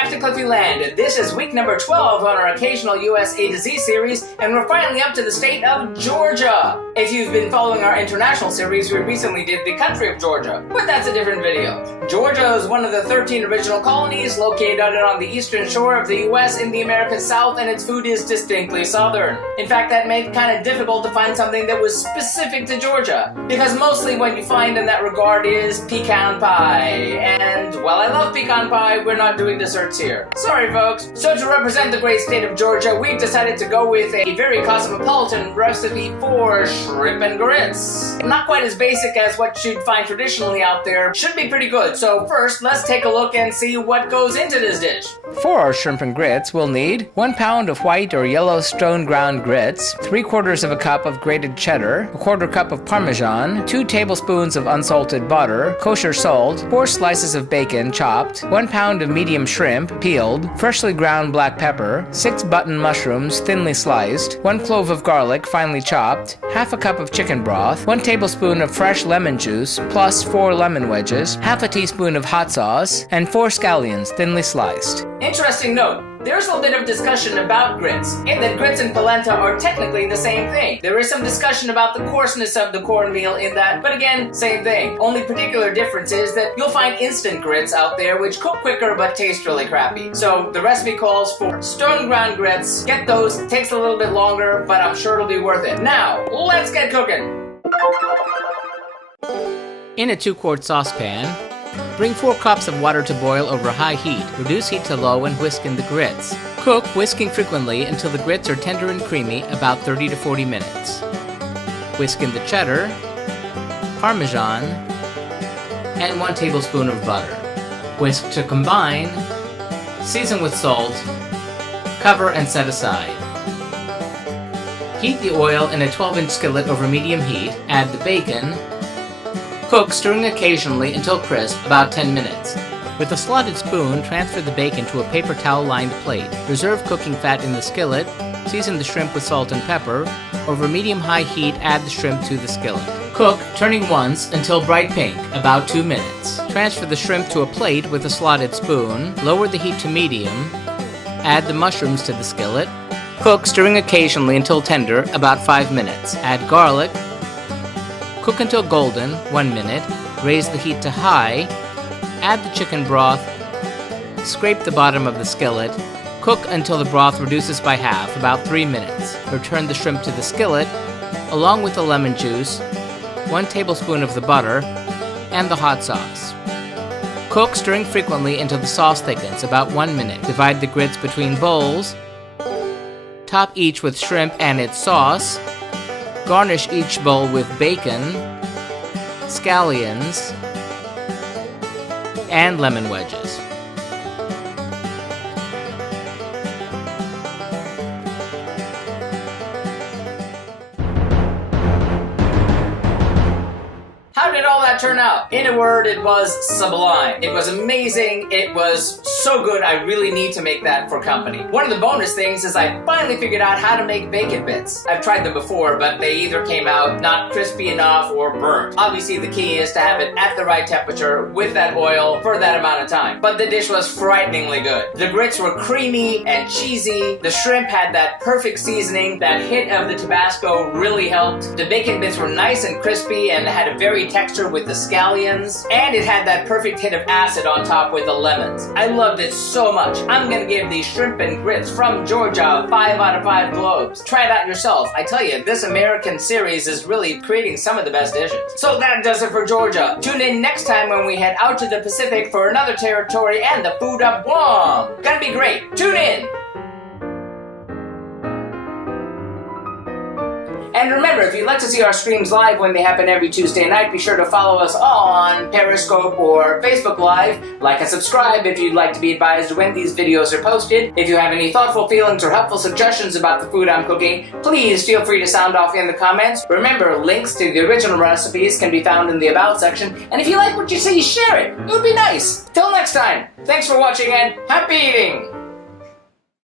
back to Cliffieland. This is week number 12 on our occasional US A to Z series, and we're finally up to the state of Georgia. If you've been following our international series, we recently did the country of Georgia, but that's a different video. Georgia is one of the 13 original colonies located on the eastern shore of the US in the American South, and its food is distinctly southern. In fact, that made it kind of difficult to find something that was specific to Georgia, because mostly what you find in that regard is pecan pie. And while I love pecan pie, we're not doing desserts here. Sorry, folks. So to represent the great state of Georgia, we've decided to go with a very cosmopolitan recipe for shrimp and grits. Not quite as basic as what you'd find traditionally out there. Should be pretty good. So first, let's take a look and see what goes into this dish. For our shrimp and grits, we'll need 1 pound of white or yellow stone ground grits, 3/4 of a cup of grated cheddar, 1/4 cup of Parmesan, 2 tablespoons of unsalted butter, kosher salt, 4 slices of bacon chopped, 1 pound of medium shrimp peeled, freshly ground black pepper, 6 button mushrooms thinly sliced, 1 clove of garlic finely chopped, half a cup of chicken broth, 1 tablespoon of fresh lemon juice plus 4 lemon wedges, half a teaspoon of hot sauce, and 4 scallions thinly sliced. Interesting note. There's a bit of discussion about grits, in that grits and polenta are technically the same thing. There is some discussion about the coarseness of the cornmeal in that, but again, same thing. Only particular difference is that you'll find instant grits out there which cook quicker but taste really crappy. So the recipe calls for stone ground grits. Get those, it takes a little bit longer, but I'm sure it'll be worth it. Now, let's get cooking! In a 2-quart saucepan, bring 4 cups of water to boil over high heat. Reduce heat to low and whisk in the grits. Cook, whisking frequently until the grits are tender and creamy, about 30 to 40 minutes. Whisk in the cheddar, Parmesan, and 1 tablespoon of butter. Whisk to combine, season with salt, cover and set aside. Heat the oil in a 12-inch skillet over medium heat, add the bacon. Cook, stirring occasionally until crisp, about 10 minutes. With a slotted spoon, transfer the bacon to a paper towel-lined plate. Reserve cooking fat in the skillet. Season the shrimp with salt and pepper. Over medium-high heat, add the shrimp to the skillet. Cook, turning once, until bright pink, about 2 minutes. Transfer the shrimp to a plate with a slotted spoon. Lower the heat to medium. Add the mushrooms to the skillet. Cook, stirring occasionally until tender, about 5 minutes. Add garlic. Cook until golden, 1 minute. Raise the heat to high. Add the chicken broth. Scrape the bottom of the skillet. Cook until the broth reduces by half, about 3 minutes. Return the shrimp to the skillet, along with the lemon juice, 1 tablespoon of the butter, and the hot sauce. Cook, stirring frequently until the sauce thickens, about 1 minute. Divide the grits between bowls. Top each with shrimp and its sauce. Garnish each bowl with bacon, scallions, and lemon wedges. How did all that turn out? In a word, it was sublime. It was amazing. It was so good, I really need to make that for company. One of the bonus things is I finally figured out how to make bacon bits. I've tried them before, but they either came out not crispy enough or burnt. Obviously, the key is to have it at the right temperature with that oil for that amount of time. But the dish was frighteningly good. The grits were creamy and cheesy. The shrimp had that perfect seasoning. That hit of the Tabasco really helped. The bacon bits were nice and crispy and had a very texture with the scallions, and it had that perfect hit of acid on top with the lemons. I loved it so much. I'm gonna give these shrimp and grits from Georgia 5 out of 5 globes. Try it out yourself. I tell you, this American series is really creating some of the best dishes. So that does it for Georgia. Tune in next time when we head out to the Pacific for another territory and the food of Guam. Gonna be great. Tune in. And remember, if you'd like to see our streams live when they happen every Tuesday night, be sure to follow us on Periscope or Facebook Live. Like and subscribe if you'd like to be advised when these videos are posted. If you have any thoughtful feelings or helpful suggestions about the food I'm cooking, please feel free to sound off in the comments. Remember, links to the original recipes can be found in the About section. And if you like what you see, share it. It would be nice. Till next time, thanks for watching and happy eating!